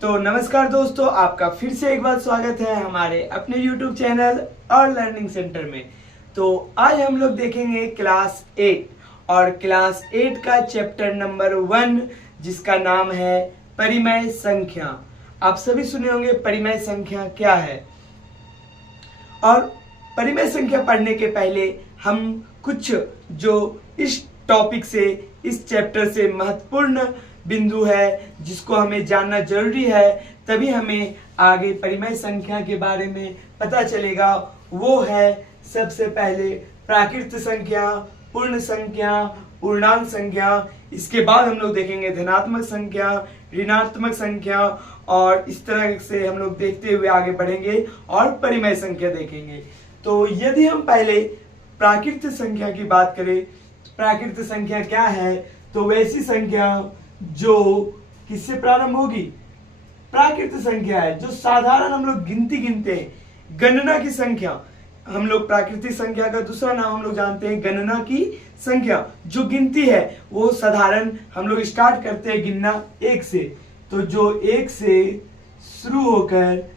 तो नमस्कार दोस्तों, आपका फिर से एक बार स्वागत है हमारे अपने YouTube चैनल और लर्निंग सेंटर में। तो आज हम लोग देखेंगे क्लास 8 और क्लास 8 का चैप्टर नंबर 1 जिसका नाम है परिमेय संख्या। आप सभी सुने होंगे परिमेय संख्या क्या है। और परिमेय संख्या पढ़ने के पहले हम कुछ जो इस टॉपिक से, इस चैप्टर से महत्वपूर्ण बिंदु है जिसको हमें जानना जरूरी है, तभी हमें आगे परिमेय संख्या के बारे में पता चलेगा। वो है सबसे पहले प्राकृत संख्या, पूर्ण संख्या, पूर्णांक संख्या। इसके बाद हम लोग देखेंगे धनात्मक संख्या, ऋणात्मक संख्या, और इस तरह से हम लोग देखते हुए आगे बढ़ेंगे और परिमेय संख्या देखेंगे। तो यदि हम पहले प्राकृत संख्या की बात करें, प्राकृत संख्या क्या है, तो वैसी संख्या जो किससे प्रारंभ होगी। प्राकृत संख्या है जो साधारण हम लोग गिनती गिनते हैं, गणना की संख्या। हम लोग प्राकृतिक संख्या का दूसरा नाम हम लोग जानते हैं गणना की संख्या। जो गिनती है वो साधारण हम लोग स्टार्ट करते हैं गिनना 1 से। तो जो 1 से शुरू होकर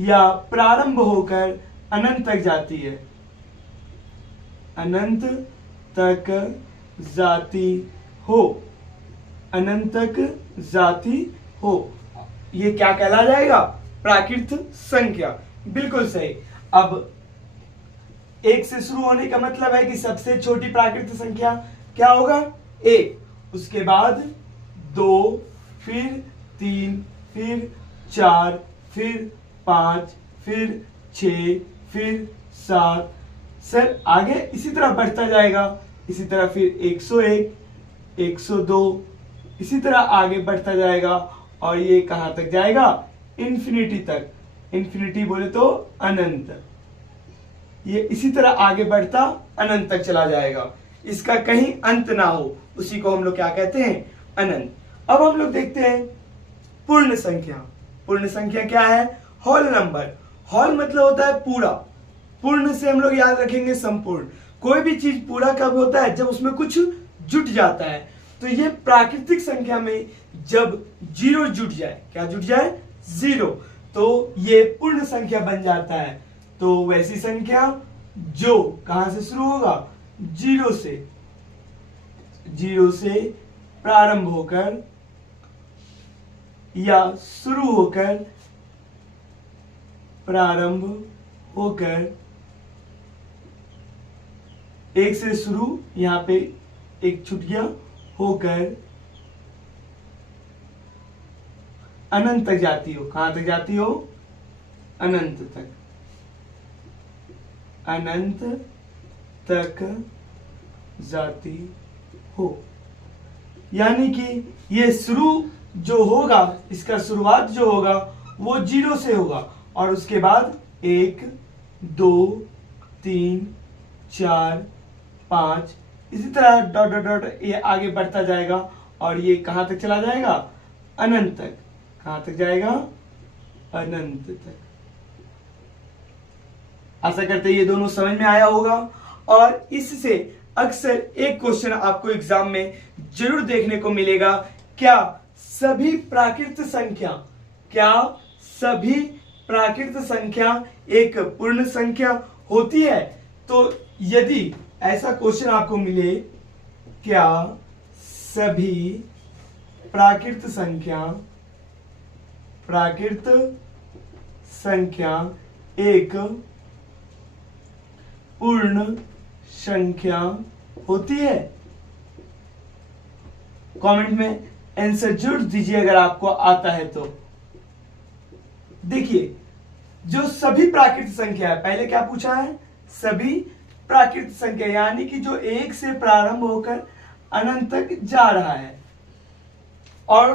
या प्रारंभ होकर अनंत तक जाती है, अनंत तक जाती हो, अनंत तक जाती हो, ये क्या कहला जाएगा, प्राकृत संख्या। बिल्कुल सही। अब 1 से शुरू होने का मतलब है कि सबसे छोटी प्राकृत संख्या क्या होगा, 1। उसके बाद 2, फिर 3, फिर 4, फिर 5, फिर 6, फिर 7। सर आगे इसी तरह बढ़ता जाएगा। इसी तरह फिर 101, 102, इसी तरह आगे बढ़ता जाएगा। और ये कहां तक जाएगा, इंफिनिटी तक। इंफिनिटी बोले तो अनंत। ये इसी तरह आगे बढ़ता अनंत तक चला जाएगा, इसका कहीं अंत ना हो, उसी को हम लोग क्या कहते हैं, अनंत। अब हम लोग देखते हैं पूर्ण संख्या। पूर्ण संख्या क्या है, होल नंबर। होल मतलब होता है पूरा। पूर्ण से हम लोग याद रखेंगे संपूर्ण। कोई भी चीज पूरा कब होता है, जब उसमें कुछ जुट जाता है। तो ये प्राकृतिक संख्या में जब 0 जुट जाए, क्या जुट जाए, 0, तो ये पूर्ण संख्या बन जाता है। तो वैसी संख्या जो कहां से शुरू होगा, 0 से, 0 से प्रारंभ होकर या शुरू होकर, प्रारंभ होकर 1 से शुरू, यहां पे एक छूट गया, होकर अनंत तक जाती हो। कहां तक जाती हो, अनंत तक, अनंत तक जाती हो। यानी कि ये शुरू जो होगा, इसका शुरुआत जो होगा वो 0 से होगा, और उसके बाद 1, 2, 3, 4, 5, इसी तरह डॉट डॉट डॉट ये आगे बढ़ता जाएगा। और ये कहां तक चला जाएगा, अनंत तक। कहां तक जाएगा, अनंत तक। आशा करते हैं ये दोनों समझ में आया होगा। और इससे अक्सर एक क्वेश्चन आपको एग्जाम में जरूर देखने को मिलेगा, क्या सभी प्राकृत संख्या, क्या सभी प्राकृत संख्या एक पूर्ण संख्या होती है। तो यदि ऐसा क्वेश्चन आपको मिले, क्या सभी प्राकृत संख्या, प्राकृत संख्या एक पूर्ण संख्या होती है, कमेंट में आंसर जरूर दीजिए अगर आपको आता है तो। देखिए, जो सभी प्राकृत संख्या है, पहले क्या पूछा है, सभी प्राकृत संख्या, यानी कि जो 1 से प्रारंभ होकर अनंत तक जा रहा है। और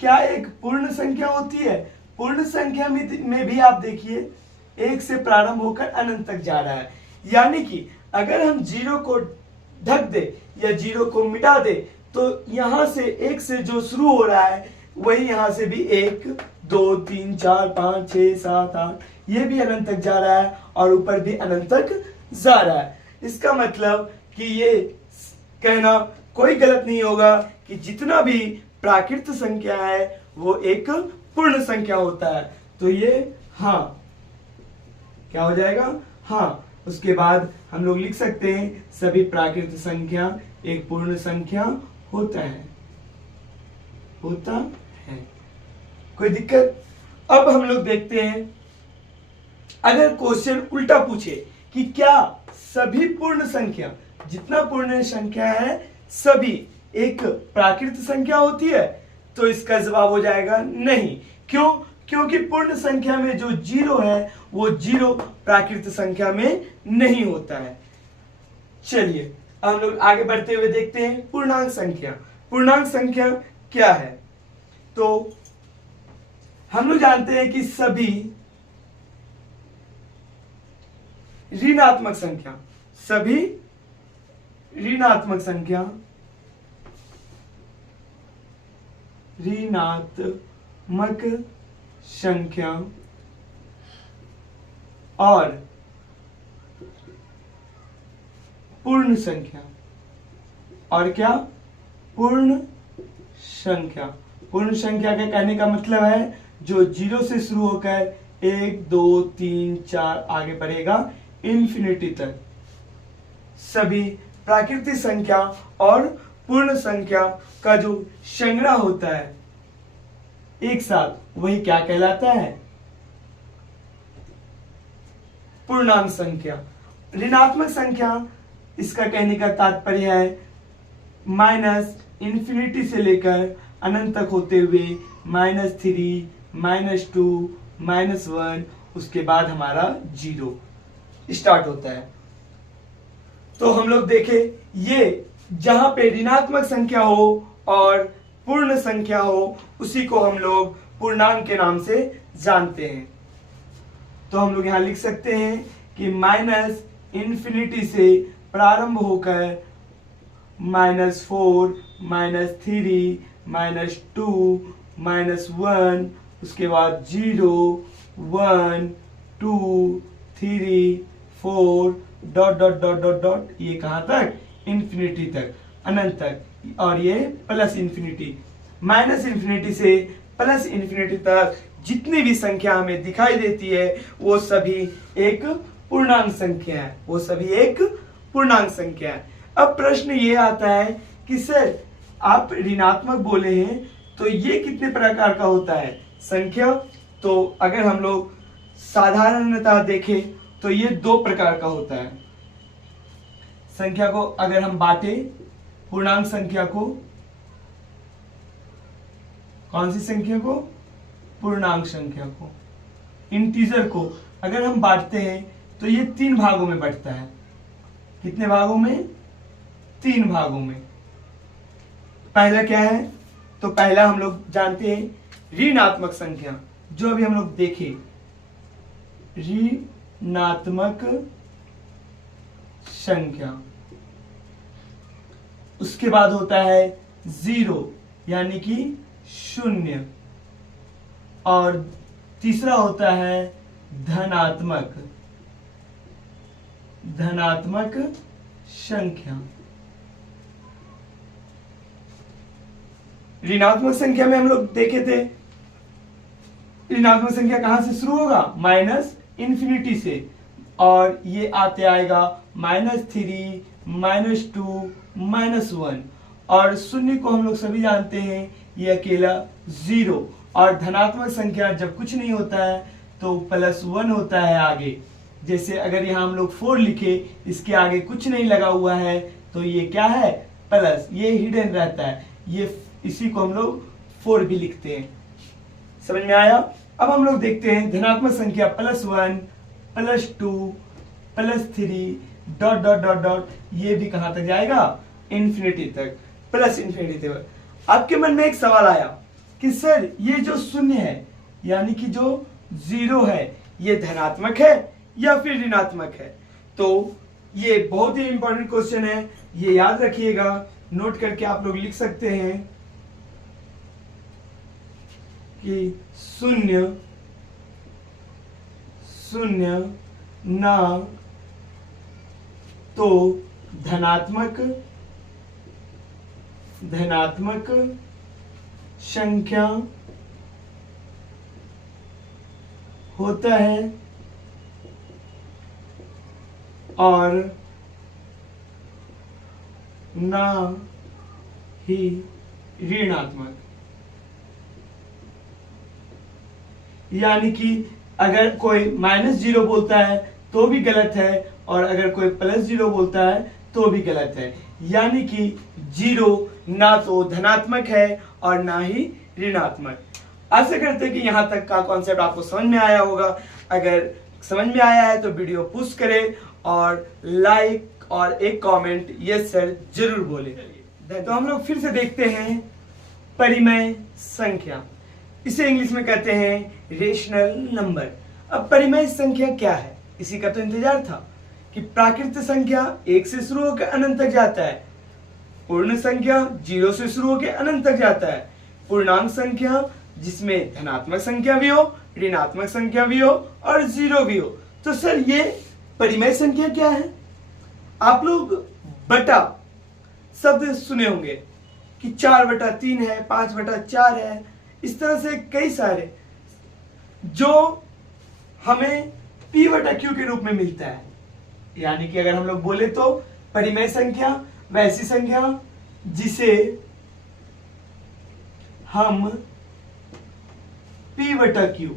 क्या एक पूर्ण संख्या होती है। पूर्ण संख्या में भी आप देखिए 1 से प्रारंभ होकर अनंत तक जा रहा है। यानी कि अगर हम 0 को ढक दे या 0 को मिटा दे, तो यहां से 1 से जो शुरू हो रहा है वही यहां से भी 1, 2, 3, 4, 5, 6, 7, 8, ये भी अनंत तक जा रहा है, और ऊपर भी अनंत तक जा रहा है। इसका मतलब कि ये कहना कोई गलत नहीं होगा कि जितना भी प्राकृत संख्या है वो एक पूर्ण संख्या होता है। तो ये हाँ क्या हो जाएगा, हाँ। उसके बाद हम लोग लिख सकते हैं सभी प्राकृत संख्या एक पूर्ण संख्या होता है, होता है। कोई दिक्कत? अब हम लोग देखते हैं अगर क्वेश्चन उल्टा पूछे कि क्या सभी पूर्ण संख्या, जितना पूर्ण संख्या है सभी एक प्राकृत संख्या होती है, तो इसका जवाब हो जाएगा नहीं। क्यों? क्योंकि पूर्ण संख्या में जो जीरो है वो जीरो प्राकृत संख्या में नहीं होता है। चलिए हम लोग आगे बढ़ते हुए देखते हैं पूर्णांक संख्या। पूर्णांक संख्या क्या है? तो हम लोग जानते हैं कि सभी ऋणात्मक संख्या, सभी ऋणात्मक संख्या, ऋणात्मक संख्या और पूर्ण संख्या, और क्या? पूर्ण संख्या। पूर्ण संख्या के कहने का मतलब है जो जीरो से शुरू होकर 1 2 3 4 आगे बढ़ेगा इन्फिनिटी तक। सभी प्राकृतिक संख्या और पूर्ण संख्या का जो संग्रह होता है एक साथ, वही क्या कहलाता है? पूर्णांक संख्या। ऋणात्मक संख्या, इसका कहने का तात्पर्य है माइनस इन्फिनिटी से लेकर अनंत तक होते हुए -3, -2, -1, उसके बाद हमारा जीरो स्टार्ट होता है। तो हम लोग देखें ये जहां पे ऋणात्मक संख्या हो और पूर्ण संख्या हो उसी को हम लोग पूर्णांक के नाम से जानते हैं। तो हम लोग यहां लिख सकते हैं कि माइनस इन्फिनिटी से प्रारंभ होकर -4, -3, -2, -1, उसके बाद 0, 1, 2, 3, 4 dot dot dot dot dot, ये कहां तक? इन्फिनिटी तक, अनंत तक। और ये प्लस इन्फिनिटी, माइनस इन्फिनिटी से प्लस इन्फिनिटी तक जितनी भी संख्या हमें दिखाई देती है वो सभी एक पूर्णांक संख्या है, वो सभी एक पूर्णांक संख्या है। अब प्रश्न ये आता है कि सर आप ऋणात्मक बोले हैं तो ये कितने प्रकार का होता है संख्या? तो अगर हम लोग साधारणतः देखें तो ये 2 प्रकार का होता है। संख्या को अगर हम बांटे, पूर्णांक संख्या को, कौन सी संख्या को? पूर्णांक संख्या को, इंटीजर को अगर हम बांटते हैं तो ये 3 भागों में बंटता है। कितने भागों में? 3 भागों में। पहला क्या है? तो पहला हम लोग जानते हैं ऋणात्मक संख्या, जो अभी हम लोग देखें, ऋणात्मक संख्या। उसके बाद होता है जीरो यानी कि 0, और तीसरा होता है धनात्मक संख्या। ऋणात्मक संख्या में हम लोग देखे थे ऋणात्मक संख्या कहां से शुरू होगा? माइनस इन्फिनिटी से, और ये आते आएगा -3, -2, -1, और शून्य को हम लोग सभी जानते हैं ये अकेला 0। और धनात्मक संख्या जब कुछ नहीं होता है तो +1 होता है आगे। जैसे अगर यहाँ हम लोग 4 लिखे, इसके आगे कुछ नहीं लगा हुआ है तो ये क्या है? प्लस, ये हिडन रहता है, ये इसी को हम लोग 4 भी लिखते हैं। समझ में आया? अब हम लोग देखते हैं धनात्मक संख्या +1, +2, +3 डॉट डॉट डॉट डॉट, ये भी कहां तक जाएगा? इन्फिनिटी तक, प्लस इन्फिनिटी तक। आपके मन में एक सवाल आया कि सर ये जो 0 है यानी कि जो 0 है ये धनात्मक है या फिर ऋणात्मक है? तो ये बहुत ही इंपॉर्टेंट क्वेश्चन है, ये याद रखिएगा, नोट करके आप लोग लिख सकते हैं कि 0 ना तो धनात्मक संख्या होता है और ना ही ऋणात्मक। यानी कि अगर कोई -0 बोलता है तो भी गलत है और अगर कोई +0 बोलता है तो भी गलत है। यानी कि 0 ना तो धनात्मक है और ना ही ऋणात्मक। आशा करते हैं कि यहाँ तक का कॉन्सेप्ट आपको समझ में आया होगा। अगर समझ में आया है तो वीडियो पुश करें और लाइक और एक कमेंट यस सर जरूर बोले। तो हम लोग फिर से देखते हैं परिमेय संख्या, इसे इंग्लिश में कहते हैं रेशनल नंबर। अब परिमेय संख्या क्या है, इसी का तो इंतजार था कि प्राकृत संख्या 1 से शुरू होकर अनंत तक जाता है, पूर्ण संख्या 0 से शुरू होकर अनंत तक जाता है, पूर्णांक संख्या जिसमें धनात्मक संख्या भी हो, ऋणात्मक संख्या भी हो और 0 भी हो। तो सर ये परिमेय संख्या क्या है? आप लोग बटा शब्द सुने होंगे कि 4/3 है, 5/4 है, इस तरह से कई सारे जो हमें P/Q के रूप में मिलता है। यानी कि अगर हम लोग बोले तो परिमेय संख्या वैसी संख्या जिसे हम P/Q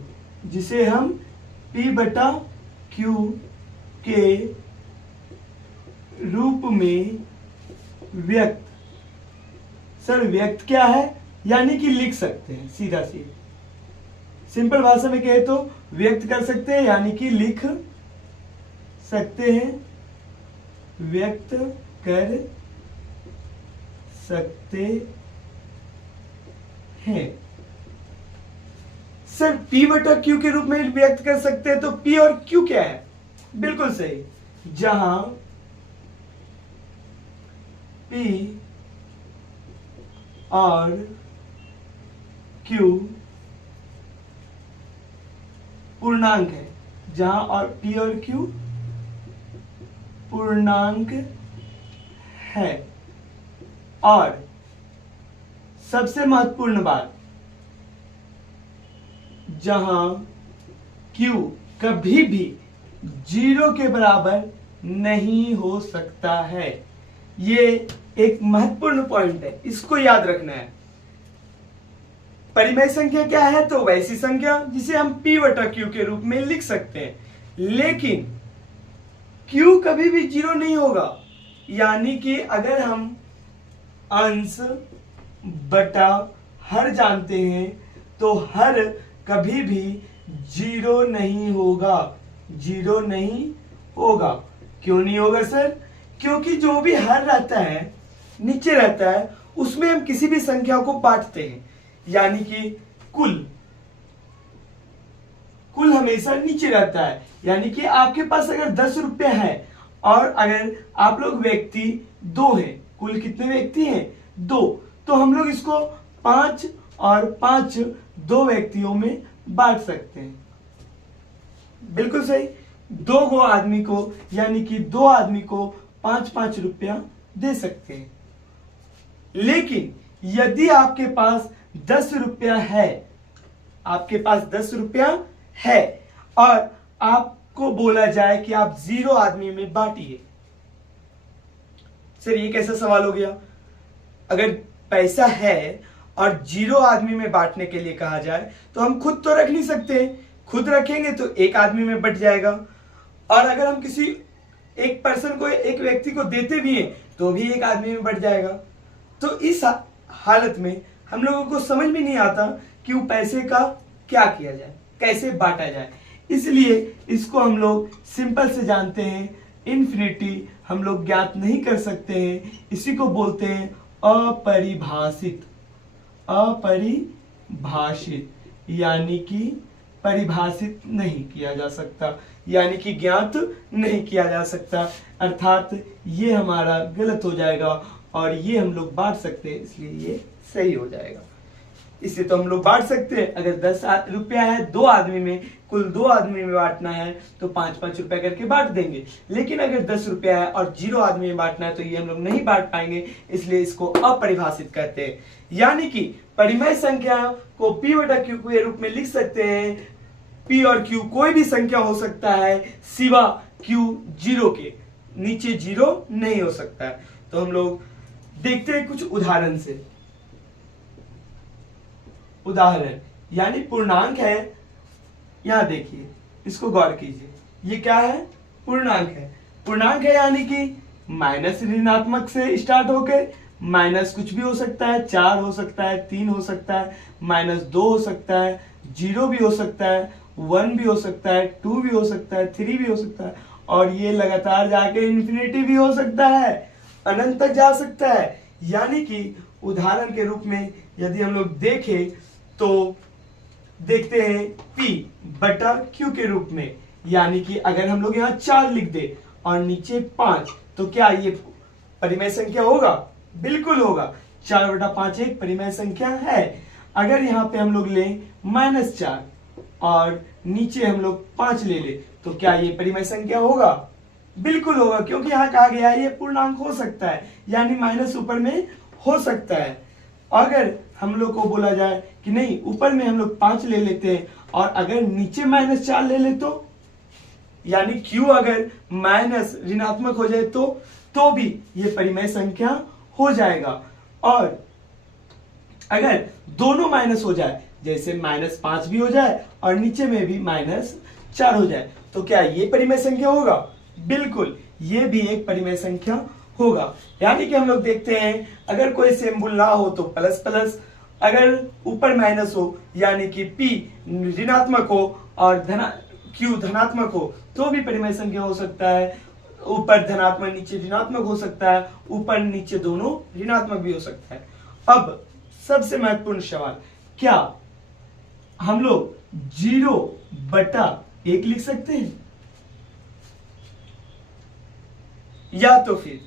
के रूप में व्यक्त क्या है, यानी कि लिख सकते हैं। सीधा सिंपल भाषा में कहे तो व्यक्त कर सकते हैं, यानी कि लिख सकते हैं, व्यक्त कर सकते हैं। सर P/Q के रूप में व्यक्त कर सकते हैं, तो P और Q क्या है? बिल्कुल सही, जहां P और Q पूर्णांक है, जहां और P और Q पूर्णांक है। और सबसे महत्वपूर्ण बात, जहां Q कभी भी 0 के बराबर नहीं हो सकता है। ये एक महत्वपूर्ण पॉइंट है, इसको याद रखना है। परिमेय संख्या क्या है? तो वैसी संख्या जिसे हम P/Q के रूप में लिख सकते हैं, लेकिन Q कभी भी 0 नहीं होगा। यानी कि अगर हम अंश बटा हर जानते हैं तो हर कभी भी 0 नहीं होगा। 0 नहीं होगा। क्यों नहीं होगा सर? क्योंकि जो भी हर रहता है, नीचे रहता है, उसमें हम किसी भी संख्या को बांटते हैं। यानी कि कुल हमेशा नीचे रहता है। यानी कि आपके पास अगर 10 रुपया है और अगर आप लोग व्यक्ति 2 हैं, कुल कितने व्यक्ति हैं? 2। तो हम लोग इसको 5 और 5 2 व्यक्तियों में बांट सकते हैं। बिल्कुल सही, 2 आदमी को, यानी कि 2 आदमी को 5-5 रुपया दे सकते हैं। लेकिन यदि आपके पास 10 रुपया है, आपके पास 10 रुपया है और आपको बोला जाए कि आप 0 आदमी में बांटिए, सर ये कैसा सवाल हो गया? अगर पैसा है और 0 आदमी में बांटने के लिए कहा जाए तो हम खुद तो रख नहीं सकते। खुद रखेंगे तो 1 आदमी में बट जाएगा, और अगर हम किसी एक पर्सन को, एक व्यक्ति को देते भी हैं तो भी 1 आदमी में बट जाएगा। तो इस हालत में हम लोगों को समझ में नहीं आता कि वो पैसे का क्या किया जाए, कैसे बांटा जाए। इसलिए इसको हम लोग सिंपल से जानते हैं, इन्फिनिटी हम लोग ज्ञात नहीं कर सकते हैं। इसी को बोलते हैं अपरिभाषित। अपरिभाषित यानी कि परिभाषित नहीं किया जा सकता, यानी कि ज्ञात नहीं किया जा सकता। अर्थात ये हमारा गलत हो जाएगा और ये हम लोग बांट सकते हैं, इसलिए ये सही हो जाएगा। इसे तो हम लोग बांट सकते हैं। अगर 10 रुपया है 2 आदमी में, कुल 2 आदमी में बांटना है तो 5-5 रुपया करके बांट देंगे। लेकिन अगर 10 रुपया है और 0 आदमी में बांटना है तो ये हम लोग नहीं बांट पाएंगे, इसलिए इसको अपरिभाषित कहते हैं। यानी कि परिमेय संख्या को P/Q के रूप में लिख सकते हैं P और Q कोई भी संख्या हो सकता है सिवा Q जीरो के, नीचे जीरो नहीं हो सकता है। तो हम लोग देखते हैं कुछ उदाहरण से। उदाहरण यानी पूर्णांक है, यहां देखिए, इसको गौर कीजिए, ये क्या है? पूर्णांक है। पूर्णांक है यानी कि माइनस ऋणात्मक से स्टार्ट होके माइनस कुछ भी हो सकता है, 4 हो सकता है, 3 हो सकता है, -2 हो सकता है, 0 भी हो सकता है, 1 भी हो सकता है, 2 भी हो सकता है, 3 भी हो सकता है, और ये लगातार जाके इन्फिनिटी भी हो सकता है, अनंत तक जा सकता है। यानी कि उदाहरण के रूप में यदि हम लोग देखें तो देखते हैं P बटा Q के रूप में, यानी कि अगर हम लोग यहाँ 4 लिख दे और नीचे 5, तो क्या ये परिमेय संख्या होगा? बिल्कुल होगा। 4/5 एक परिमेय संख्या है। अगर यहाँ पे हम लोग लें -4 और नीचे हम लोग 5 ले ले, तो क्या ये परिमेय संख्या होगा? बिल्कुल होगा, क्योंकि यहाँ कहा गया है ये पूर्णांक हो सकता है, यानी माइनस ऊपर में हो सकता है। अगर हम लोग को बोला जाए कि नहीं, ऊपर में हम लोग 5 ले लेते हैं और अगर नीचे -4 ले ले, तो यानी Q अगर माइनस ऋणात्मक हो जाए तो भी ये परिमेय संख्या हो जाएगा। और अगर दोनों माइनस हो जाए, जैसे -5 भी हो जाए और नीचे में भी -4 हो जाए, तो क्या ये परिमेय संख्या होगा? बिल्कुल, ये भी एक परिमेय संख्या होगा। यानी कि हम लोग देखते हैं अगर कोई सिंबल ना हो तो प्लस प्लस, अगर ऊपर माइनस हो यानी कि P ऋणात्मक हो और Q धनात्मक हो तो भी परिमेय संख्या हो सकता है। ऊपर धनात्मक नीचे ऋणात्मक हो सकता है, ऊपर नीचे दोनों ऋणात्मक भी हो सकता है। अब सबसे महत्वपूर्ण सवाल, क्या हम लोग 0/1 लिख सकते हैं या तो फिर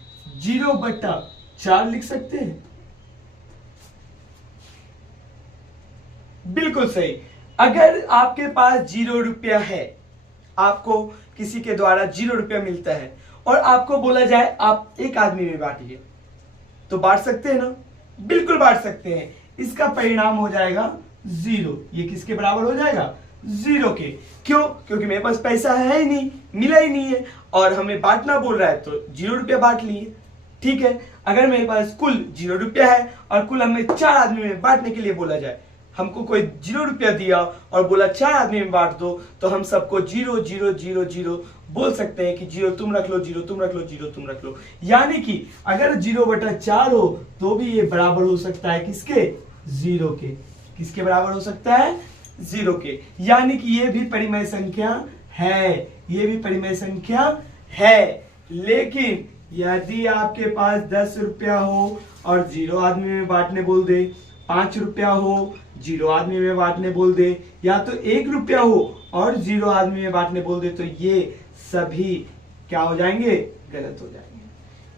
0/4 लिख सकते हैं? बिल्कुल सही। अगर आपके पास 0 रुपया है, आपको किसी के द्वारा 0 रुपया मिलता है और आपको बोला जाए आप एक आदमी में बांटिए, तो बांट सकते हैं ना? बिल्कुल बांट सकते हैं। इसका परिणाम हो जाएगा 0। ये किसके बराबर हो जाएगा? 0 के। क्यों? क्योंकि मेरे पास पैसा है ही नहीं, मिला ही नहीं है, और हमें बांटना बोल रहा है तो 0 रुपया बांट लिए। ठीक है, अगर मेरे पास कुल 0 रुपया है और कुल हमें 4 आदमी में बांटने के लिए बोला जाए, हमको कोई 0 रुपया दिया और बोला 4 आदमी में बांट दो, तो हम सबको 0 0 0 0 बोल सकते हैं कि 0 तुम रख लो, 0 तुम रख लो, 0 तुम रख लो। यानी कि अगर 0/4 हो तो भी ये बराबर हो सकता है किसके? 0 के। किसके बराबर हो सकता है? 0 के। यानी कि ये भी परिमेय संख्या है, ये भी परिमेय संख्या है। लेकिन यदि आपके पास 10 रुपया हो और 0 आदमी में बांटने बोल दे, 5 रुपया हो 0 आदमी में बांटने बोल दे, या तो 1 रुपया हो और 0 आदमी में बांटने बोल दे, तो ये सभी क्या हो जाएंगे? गलत हो जाएंगे।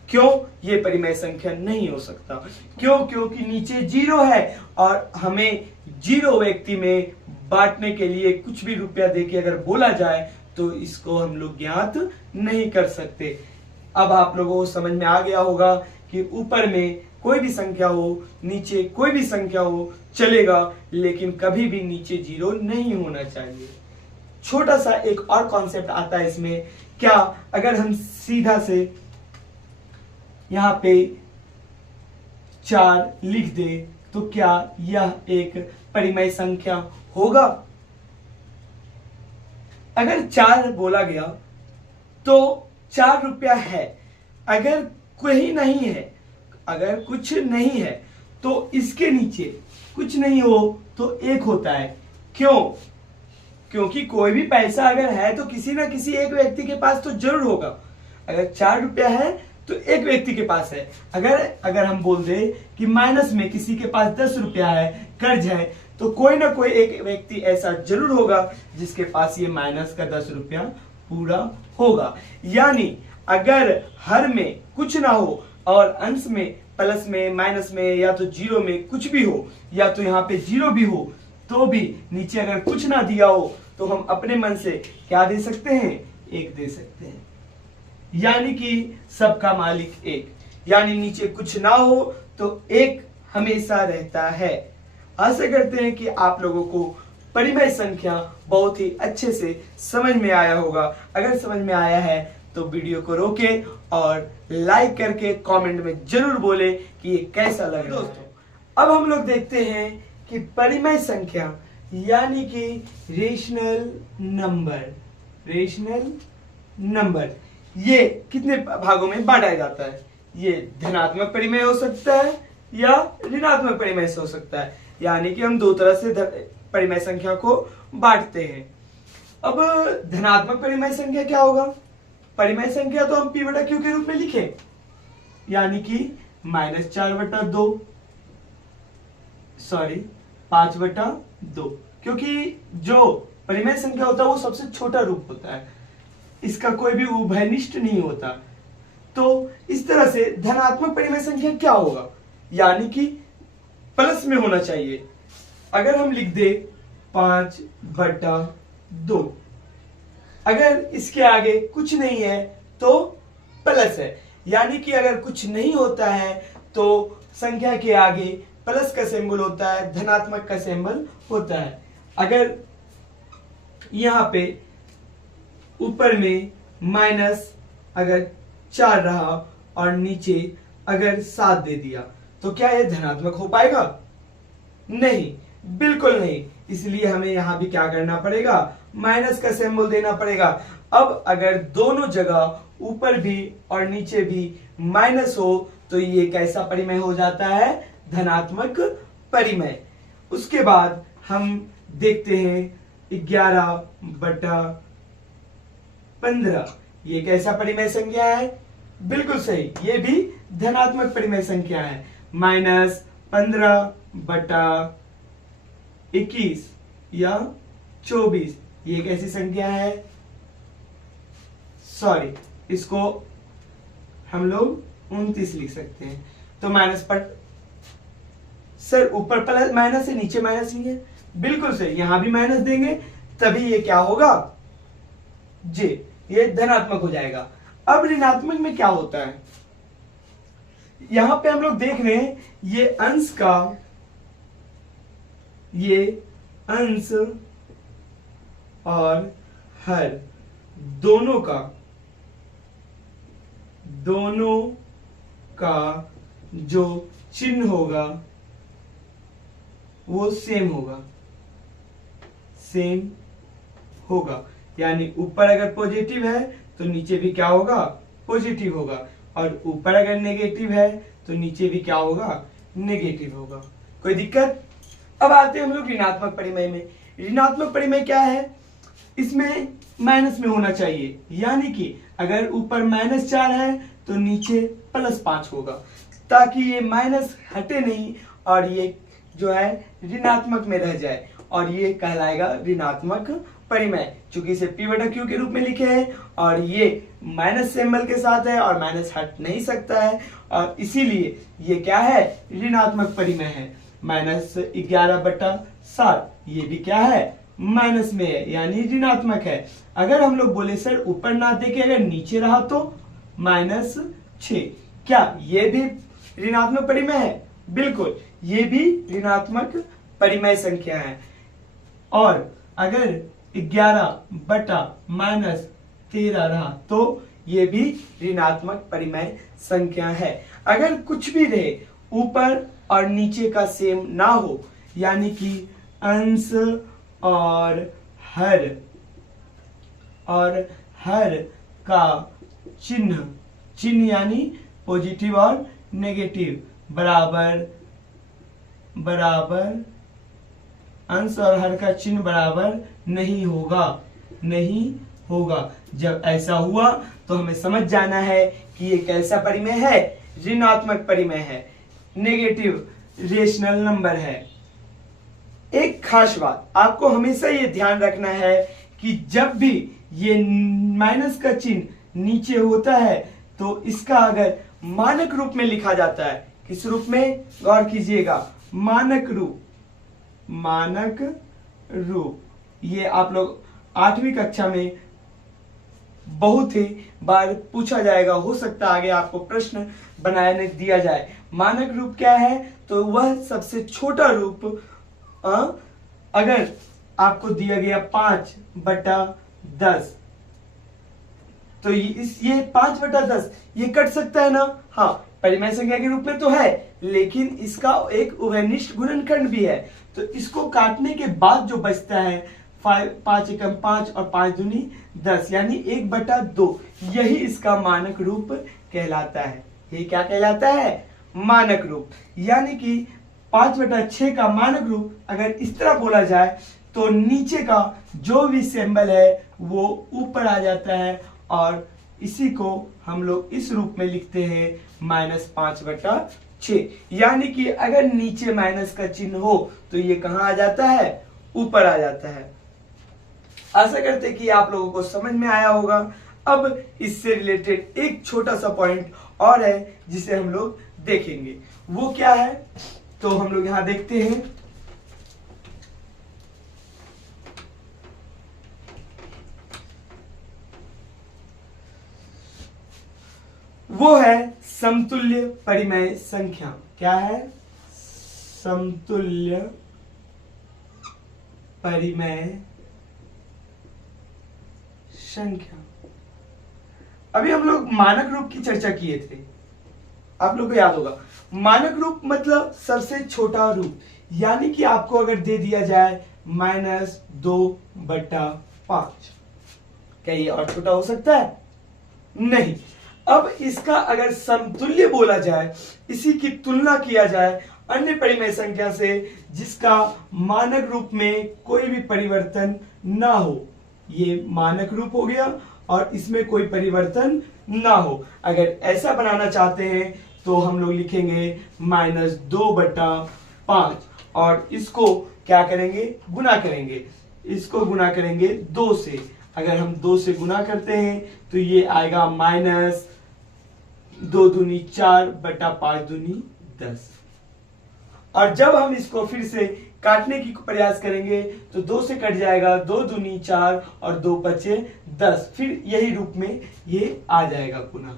क्यों? ये परिमेय संख्या नहीं हो सकता। क्यों? क्योंकि नीचे 0 है और हमें 0 व्यक्ति में बांटने के लिए कुछ भी रुपया देके अगर बोला जाए तो इसको हम लोग ज्ञात नहीं कर सकते। अब आप लोगों को समझ में आ गया होगा कि ऊपर में कोई भी संख्या हो, नीचे कोई भी संख्या हो चलेगा, लेकिन कभी भी नीचे 0 नहीं होना चाहिए। छोटा सा एक और कॉन्सेप्ट आता है इसमें, क्या अगर हम सीधा से यहां पे 4 लिख दे तो क्या यह एक परिमेय संख्या होगा? अगर 4 बोला गया तो 4 रुपया है, अगर कोई नहीं है, अगर कुछ नहीं है तो इसके नीचे कुछ नहीं हो तो 1 होता है। क्यों? क्योंकि कोई भी पैसा अगर है तो किसी ना किसी एक व्यक्ति के पास तो जरूर होगा। अगर 4 रुपया है तो एक व्यक्ति के पास है। अगर हम बोल दे कि माइनस में किसी के पास 10 रुपया है, कर्ज है, तो कोई ना कोई एक व्यक्ति ऐसा जरूर होगा जिसके पास ये माइनस का 10 रुपया पूरा होगा। यानी अगर हर में कुछ ना हो और अंश में प्लस में माइनस में या तो 0 में कुछ भी हो, या तो यहाँ पे 0 भी हो, तो भी नीचे अगर कुछ ना दिया हो तो हम अपने मन से क्या दे सकते हैं? 1 दे सकते हैं। यानी कि सबका मालिक 1, यानी नीचे कुछ ना हो तो 1 हमेशा रहता है। आशा करते हैं कि आप लोगों को परिमेय संख्या बहुत ही अच्छे से समझ में आया होगा। अगर समझ में आया है तो वीडियो को रोके और लाइक करके कमेंट में जरूर बोले कि ये कैसा लगा। दोस्तों अब हम लोग देखते हैं कि परिमेय संख्या यानी कि रेशनल नंबर ये कितने भागों में बांटा जाता है। ये धनात्मक परिमेय हो सकता है या ऋणात्मक परिमेय से हो सकता है, यानी कि हम दो तरह से परिमेय संख्या को बांटते हैं। अब धनात्मक परिमेय संख्या क्या होगा? परिमेय संख्या तो हम P बटा Q के रूप में लिखें, यानी कि -4/2 5/2, क्योंकि जो परिमेय संख्या होता है वो सबसे छोटा रूप होता है, इसका कोई भी उभयनिष्ठ नहीं होता। तो इस तरह से धनात्मक परिमेय संख्या क्या होगा, यानी कि प्लस में होना चाहिए। अगर हम लिख दे 5/2, अगर इसके आगे कुछ नहीं है तो प्लस है, यानी कि अगर कुछ नहीं होता है तो संख्या के आगे प्लस का सिंबल होता है, धनात्मक का सिंबल होता है। अगर यहां पे ऊपर में माइनस अगर 4 रहा और नीचे अगर 7 दे दिया तो क्या ये धनात्मक हो पाएगा? नहीं, बिल्कुल नहीं। इसलिए हमें यहां भी क्या करना पड़ेगा? माइनस का सिंबल देना पड़ेगा। अब अगर दोनों जगह ऊपर भी और नीचे भी माइनस हो तो ये कैसा परिमेय हो जाता है? धनात्मक परिमेय। उसके बाद हम देखते हैं 11/15, ये कैसा परिमेय संख्या है? बिल्कुल सही, ये भी धनात्मक परिमेय संख्या है। -15/21 या 24, ये कैसी संख्या है? सॉरी, इसको हम लोग 29 लिख सकते हैं। तो माइनस पर सर ऊपर प्लस माइनस है, नीचे माइनस नहीं है, बिल्कुल सही, यहां भी माइनस देंगे तभी ये क्या होगा? जे, ये धनात्मक हो जाएगा। अब ऋणात्मक में क्या होता है? यहां पे हम लोग देख रहे हैं ये अंश और हर दोनों का जो चिन्ह होगा वो सेम होगा, यानी ऊपर अगर पॉजिटिव है तो नीचे भी क्या होगा? पॉजिटिव होगा, और ऊपर अगर नेगेटिव है तो नीचे भी क्या होगा? नेगेटिव होगा। कोई दिक्कत? अब आते हैं हम लोग ऋणात्मक परिमेय में। ऋणात्मक परिमेय क्या है? इसमें माइनस में होना चाहिए, यानी कि अगर ऊपर -4 है तो नीचे +5 होगा, ताकि ये माइनस हटे नहीं और ये जो है ऋणात्मक में रह जाए, और ये कहलाएगा ऋणात्मक परिमेय। चूंकि इसे P बटा Q के रूप में लिखे हैं और ये माइनस सिंबल के साथ है और माइनस हट नहीं सकता है, और इसीलिए ये क्या है? ऋणात्मक परिमेय है। -11/7, ये भी क्या है? माइनस में है, यानी ऋणात्मक है। अगर हम लोग बोले सर ऊपर ना देके अगर नीचे रहा तो -6, क्या ये भी ऋणात्मक परिमेय है? बिल्कुल, ये भी ऋणात्मक परिमेय संख्या है। और अगर 11/-13 रहा तो ये भी ऋणात्मक परिमेय संख्या है। अगर कुछ भी रहे, ऊपर और नीचे का सेम ना हो, यानी कि अंश और हर का चिन्ह यानी पॉजिटिव और नेगेटिव बराबर अंश और हर का चिन्ह बराबर नहीं होगा। जब ऐसा हुआ तो हमें समझ जाना है कि ये कैसा परिमेय है? ऋणात्मक परिमेय है, नेगेटिव रेशनल नंबर है। एक खास बात आपको हमेशा ये ध्यान रखना है कि जब भी ये माइनस का चिन्ह नीचे होता है तो इसका अगर मानक रूप में लिखा जाता है, किस रूप में? गौर कीजिएगा, मानक रूप। ये आप लोग 8वीं कक्षा में बहुत ही बार पूछा जाएगा, हो सकता है आगे आपको प्रश्न बनाने दिया जाए। मानक रूप क्या है? तो वह सबसे छोटा रूप अगर आपको दिया गया 5/10, तो ये 5/10 ये कट सकता है ना? हाँ, परिमेय संख्या के रूप में तो है, लेकिन इसका एक उभयनिष्ठ गुणनखंड भी है, तो इसको काटने के बाद जो बचता है 5 एकम 5 और 5 दूनी 10, यानी 1/2, यही इसका मानक रूप कहलाता है। ये क्या कहलाता है? मानक रूप। यानी कि 5/6 का मानक रूप अगर इस तरह बोला जाए तो नीचे का जो भी सिंबल है वो ऊपर आ जाता है, और इसी को हम लोग इस रूप में लिखते हैं -5/6। यानी कि अगर नीचे माइनस का चिन्ह हो तो ये कहां आ जाता है? ऊपर आ जाता है। आशा करते हैं कि आप लोगों को समझ में आया होगा। अब इससे रिलेटेड एक छोटा सा पॉइंट और है जिसे हम लोग देखेंगे, वो क्या है? तो हम लोग यहां देखते हैं, वो है समतुल्य परिमेय संख्या। क्या है? समतुल्य परिमेय संख्या। अभी हम लोग मानक रूप की चर्चा किए थे, आप लोग को याद होगा। मानक रूप मतलब सबसे छोटा रूप, यानी कि आपको अगर दे दिया जाए -2/5, क्या ये और छोटा हो सकता है? नहीं। अब इसका अगर समतुल्य बोला जाए, इसी की तुलना किया जाए अन्य परिमेय संख्या से जिसका मानक रूप में कोई भी परिवर्तन ना हो, ये मानक रूप हो गया और इसमें कोई परिवर्तन ना हो। अगर ऐसा बनाना चाहते हैं तो हम लोग लिखेंगे -2/5 और इसको क्या करेंगे? गुना करेंगे। इसको गुना करेंगे 2 से। अगर हम 2 से गुना करते हैं तो ये आएगा -2 दूनी 4/5 दूनी 10। और जब हम इसको फिर से काटने की प्रयास करेंगे तो 2 से कट जाएगा, 2 दूनी 4 और 2 बचे 10, फिर यही रूप में ये आ जाएगा पुनः।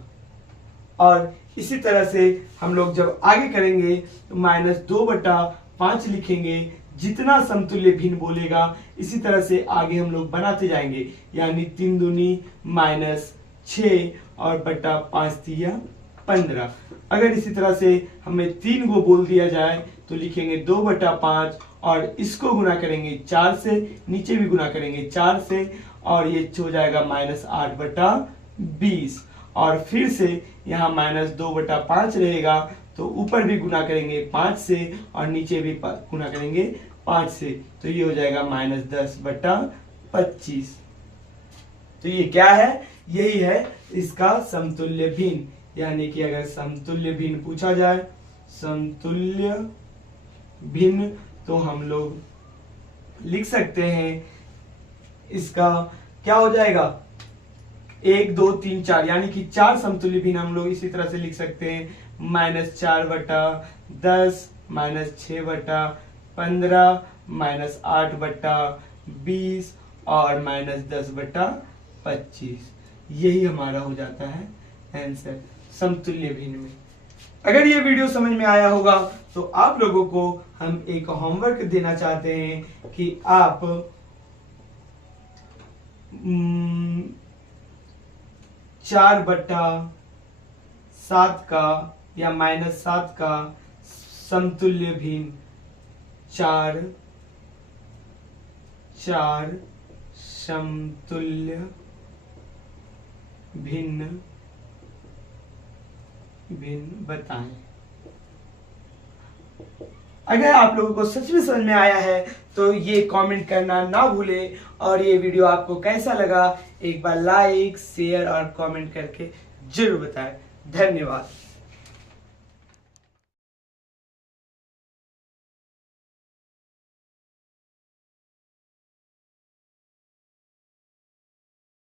और इसी तरह से हम लोग जब आगे करेंगे तो -2/5 लिखेंगे, जितना समतुल्य भिन्न बोलेगा इसी तरह से आगे हम लोग बनाते जाएंगे, यानी 3 दूनी -6 और बटा 5 दिया 15। अगर इसी तरह से हमें 3 को बोल दिया जाए तो लिखेंगे 2/5 और इसको गुना करेंगे 4 से, नीचे भी गुना करेंगे 4 से, और ये हो जाएगा -8/20। और फिर से यहाँ -2/5 रहेगा तो ऊपर भी गुना करेंगे 5 से और नीचे भी गुना करेंगे 5 से, तो ये हो जाएगा -10/25। तो ये क्या है? यही है इसका समतुल्य भिन्न। यानी कि अगर समतुल्य भिन्न पूछा जाए, समतुल्य भिन्न, तो हम लोग लिख सकते हैं इसका क्या हो जाएगा? 1 2 3 4, यानी कि 4 समतुल्य भिन्न हम लोग इसी तरह से लिख सकते हैं, -4/10, -6/15, -8/20 और -10/25। यही हमारा हो जाता है आंसर समतुल्य भिन्न में। अगर ये वीडियो समझ में आया होगा तो आप लोगों को हम एक होमवर्क देना चाहते हैं कि आप 4/7 का या -7 का समतुल्य भिन्न 4 समतुल्य भिन्न बताएं। अगर आप लोगों को सच में समझ में आया है तो ये कमेंट करना ना भूलें, और ये वीडियो आपको कैसा लगा एक बार लाइक, शेयर और कमेंट करके जरूर बताएं। धन्यवाद।